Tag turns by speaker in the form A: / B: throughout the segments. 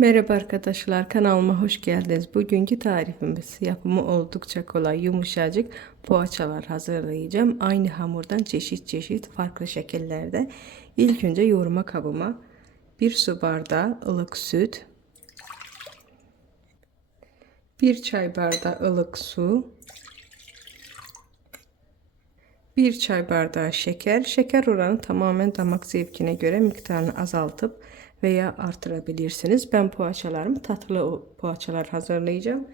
A: Merhaba arkadaşlar kanalıma hoş geldiniz. Bugünkü tarifimiz yapımı oldukça kolay yumuşacık poğaçalar hazırlayacağım. Aynı hamurdan çeşit çeşit farklı şekillerde. İlk önce yoğurma kabıma bir su bardağı ılık süt, bir çay bardağı ılık su, bir çay bardağı şeker. Şeker oranı tamamen damak zevkine göre miktarını azaltıp veya artırabilirsiniz. Ben poğaçalarımı tatlı poğaçalar hazırlayacağım.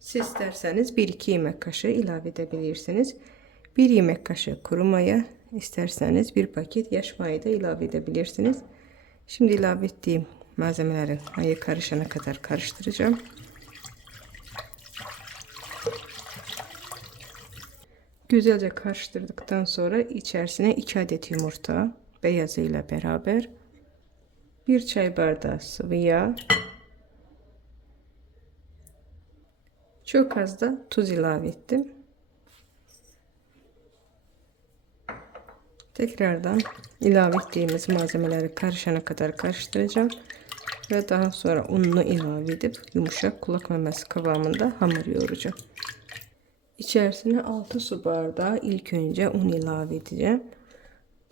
A: Siz isterseniz 1-2 yemek kaşığı ilave edebilirsiniz. 1 yemek kaşığı kuru maya, isterseniz bir paket yaş maya da ilave edebilirsiniz. Şimdi ilave ettiğim malzemeleri maya karışana kadar karıştıracağım. Güzelce karıştırdıktan sonra içerisine 2 adet yumurta beyazıyla beraber 1 çay bardağı sıvı yağ çok az da tuz ilave ettim. Tekrardan ilave ettiğimiz malzemeleri karışana kadar karıştıracağım. Ve daha sonra ununu ilave edip yumuşak kulak memesi kıvamında hamur yoğuracağım. İçerisine 6 su bardağı ilk önce un ilave edeceğim.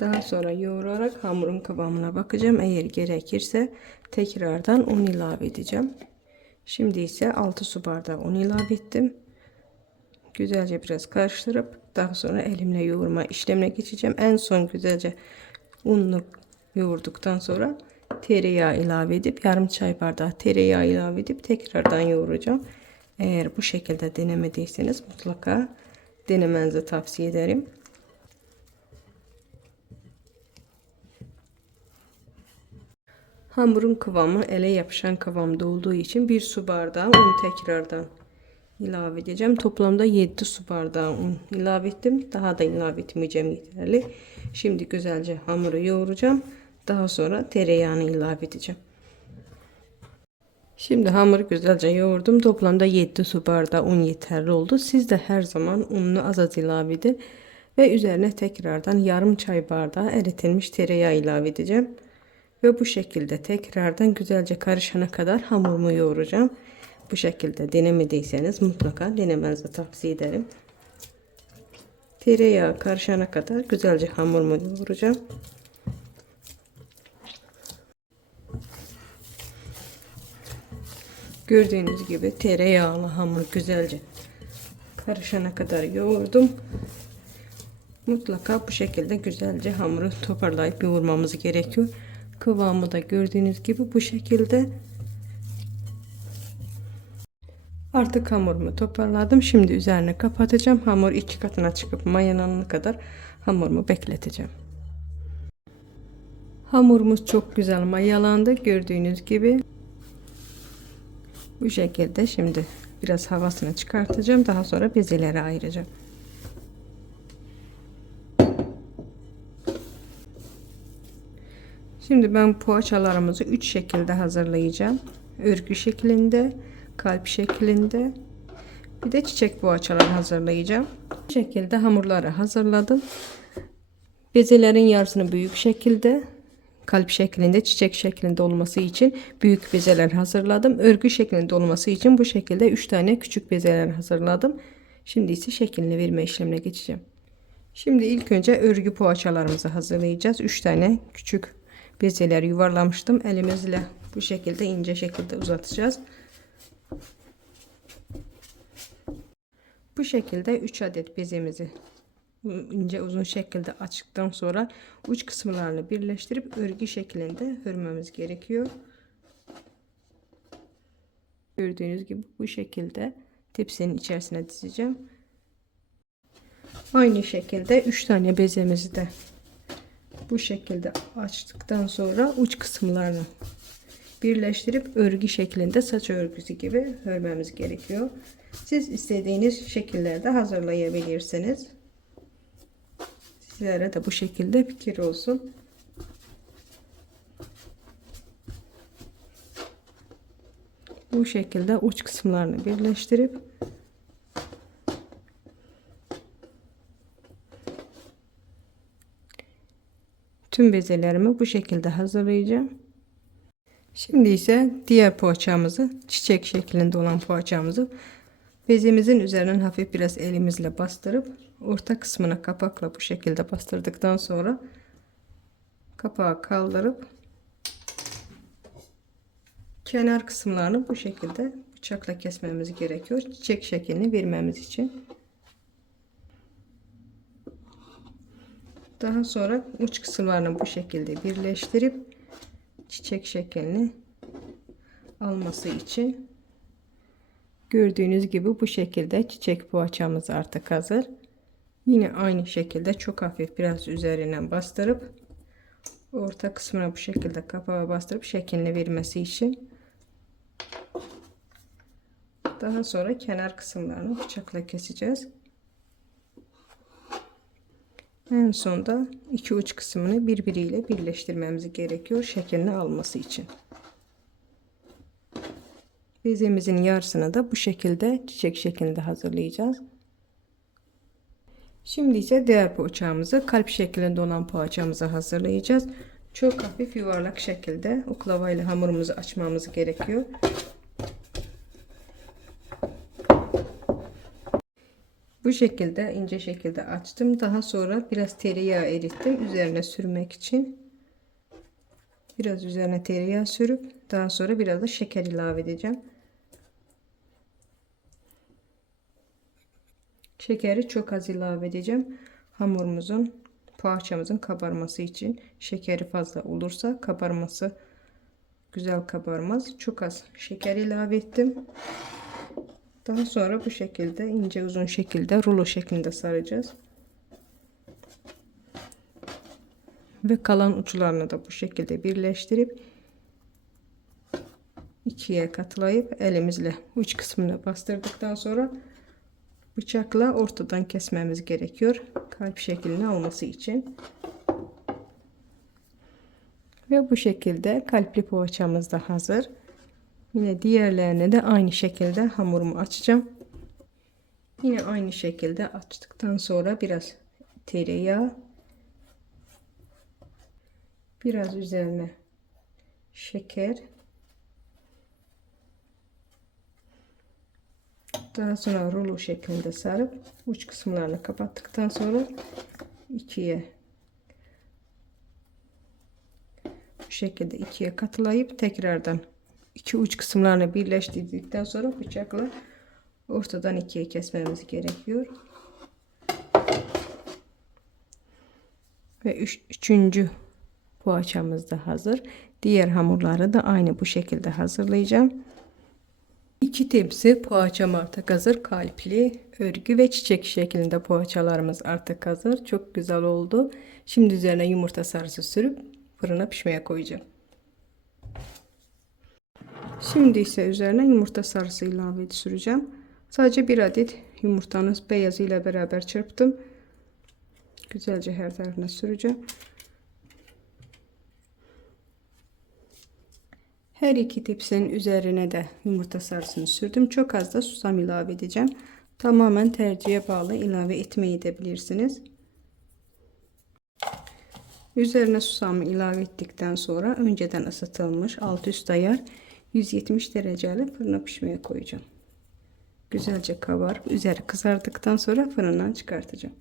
A: Daha sonra yoğurarak hamurun kıvamına bakacağım. Eğer gerekirse tekrardan un ilave edeceğim. Şimdi ise 6 su bardağı un ilave ettim. Güzelce biraz karıştırıp daha sonra elimle yoğurma işlemine geçeceğim. En son güzelce ununu yoğurduktan sonra tereyağı ilave edip yarım çay bardağı tereyağı ilave edip tekrardan yoğuracağım. Eğer bu şekilde denemediyseniz mutlaka denemenizi tavsiye ederim. Hamurun kıvamı ele yapışan kıvamda olduğu için bir su bardağı un tekrardan ilave edeceğim. Toplamda 7 su bardağı un ilave ettim. Daha da ilave etmeyeceğim yeterli. Şimdi güzelce hamuru yoğuracağım. Daha sonra tereyağını ilave edeceğim. Şimdi hamuru güzelce yoğurdum. Toplamda 7 su bardağı un yeterli oldu. Siz de her zaman ununu az az ilave edin. Ve üzerine tekrardan yarım çay bardağı eritilmiş tereyağı ilave edeceğim. Ve bu şekilde tekrardan güzelce karışana kadar hamurumu yoğuracağım. Bu şekilde denemediyseniz mutlaka denemenizi tavsiye ederim. Tereyağı karışana kadar güzelce hamurumu yoğuracağım. Gördüğünüz gibi tereyağlı hamur güzelce karışana kadar yoğurdum. Mutlaka bu şekilde güzelce hamuru toparlayıp yoğurmamız gerekiyor. Kıvamı da gördüğünüz gibi bu şekilde. Artık hamurumu toparladım. Şimdi üzerine kapatacağım. Hamur iki katına çıkıp mayalanana kadar hamurumu bekleteceğim. Hamurumuz çok güzel mayalandı. Gördüğünüz gibi. Bu şekilde şimdi biraz havasını çıkartacağım. Daha sonra bezelere ayıracağım. Şimdi ben poğaçalarımızı 3 şekilde hazırlayacağım. Örgü şeklinde, kalp şeklinde, bir de çiçek poğaçalar hazırlayacağım. Bu şekilde hamurları hazırladım. Bezelerin yarısını büyük şekilde, kalp şeklinde, çiçek şeklinde olması için büyük bezeler hazırladım. Örgü şeklinde olması için bu şekilde 3 tane küçük bezeler hazırladım. Şimdi ise şeklini verme işlemine geçeceğim. Şimdi ilk önce örgü poğaçalarımızı hazırlayacağız. 3 tane küçük bezeler yuvarlamıştım. Elimizle bu şekilde ince şekilde uzatacağız. Bu şekilde 3 adet bezemizi ince uzun şekilde açtıktan sonra uç kısımlarını birleştirip örgü şeklinde örmemiz gerekiyor. Gördüğünüz gibi bu şekilde tepsinin içerisine dizeceğim. Aynı şekilde 3 tane bezemizi de bu şekilde açtıktan sonra uç kısımlarını birleştirip örgü şeklinde saç örgüsü gibi örmemiz gerekiyor. Siz istediğiniz şekillerde hazırlayabilirsiniz. Sizlere de bu şekilde fikir olsun. Bu şekilde uç kısımlarını birleştirip Tüm bezelerimi bu şekilde hazırlayacağım. Şimdi ise diğer poğaçamızı çiçek şeklinde olan poğaçamızı bezemizin üzerinden hafif biraz elimizle bastırıp orta kısmına kapakla bu şekilde bastırdıktan sonra kapağı kaldırıp kenar kısımlarını bu şekilde bıçakla kesmemiz gerekiyor. Çiçek şeklini vermemiz için. Daha sonra uç kısımlarını bu şekilde birleştirip çiçek şeklini alması için gördüğünüz gibi bu şekilde çiçek poğaçamız artık hazır. Yine aynı şekilde çok hafif biraz üzerinden bastırıp orta kısmına bu şekilde kapağı bastırıp şeklini vermesi için daha sonra kenar kısımlarını bıçakla keseceğiz. En sonda iki uç kısmını birbiriyle birleştirmemiz gerekiyor şeklini alması için. Bezemizin yarısını da bu şekilde çiçek şeklinde hazırlayacağız. Şimdi ise diğer poğaçamızı kalp şeklinde olan poğaçamızı hazırlayacağız. Çok hafif yuvarlak şekilde oklava ile hamurumuzu açmamız gerekiyor. Bu şekilde ince şekilde açtım. Daha sonra biraz tereyağı erittim üzerine sürmek için. Biraz üzerine tereyağı sürüp daha sonra biraz da şeker ilave edeceğim. Şekeri çok az ilave edeceğim. Hamurumuzun, poğaçamızın kabarması için. Şekeri fazla olursa kabarması güzel kabarmaz. Çok az şeker ilave ettim. Daha sonra bu şekilde ince uzun şekilde rulo şeklinde saracağız. Ve kalan uçlarını da bu şekilde birleştirip ikiye katlayıp elimizle uç kısmını bastırdıktan sonra bıçakla ortadan kesmemiz gerekiyor. Kalp şeklini alması için. Ve bu şekilde kalpli poğaçamız da hazır. Yine diğerlerine de aynı şekilde hamurumu açacağım. Yine aynı şekilde açtıktan sonra biraz tereyağı biraz üzerine şeker daha sonra rulo şeklinde sarıp uç kısımlarını kapattıktan sonra ikiye bu şekilde ikiye katlayıp tekrardan iki uç kısımlarını birleştirdikten sonra bıçakla ortadan ikiye kesmemiz gerekiyor. Ve üç, üçüncü poğaçamız da hazır. Diğer hamurları da aynı bu şekilde hazırlayacağım. İki tepsi poğaçam artık hazır. Kalpli, örgü ve çiçek şeklinde poğaçalarımız artık hazır. Çok güzel oldu. Şimdi üzerine yumurta sarısı sürüp fırına pişmeye koyacağım. Şimdi ise üzerine yumurta sarısı ilave süreceğim. Sadece bir adet yumurtanın beyazı ile beraber çırptım. Güzelce her tarafına süreceğim. Her iki tepsinin üzerine de yumurta sarısını sürdüm. Çok az da susam ilave edeceğim. Tamamen tercihe bağlı ilave etmeyi edebilirsiniz. Üzerine susamı ilave ettikten sonra önceden ısıtılmış alt üst ayar 170 dereceyle fırına pişmeye koyacağım. Güzelce kabar. Üzeri kızardıktan sonra fırından çıkartacağım.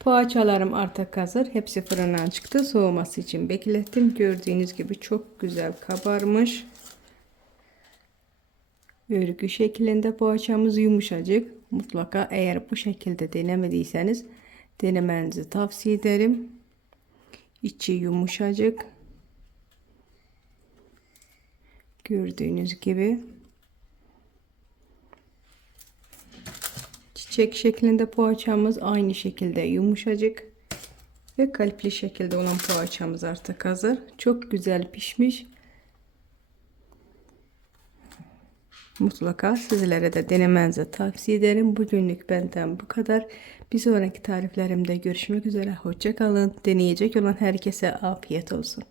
A: Poğaçalarım artık hazır. Hepsi fırından çıktı. Soğuması için beklettim. Gördüğünüz gibi çok güzel kabarmış. Örgü şeklinde poğaçamız yumuşacık. Mutlaka eğer bu şekilde denemediyseniz denemenizi tavsiye ederim. İçi yumuşacık. Gördüğünüz gibi. Çiçek şeklinde poğaçamız aynı şekilde yumuşacık ve kalpli şekilde olan poğaçamız artık hazır. Çok güzel pişmiş. Mutlaka sizlere de denemenizi tavsiye ederim. Bugünlük benden bu kadar. Bir sonraki tariflerimde görüşmek üzere. Hoşçakalın. Deneyecek olan herkese afiyet olsun.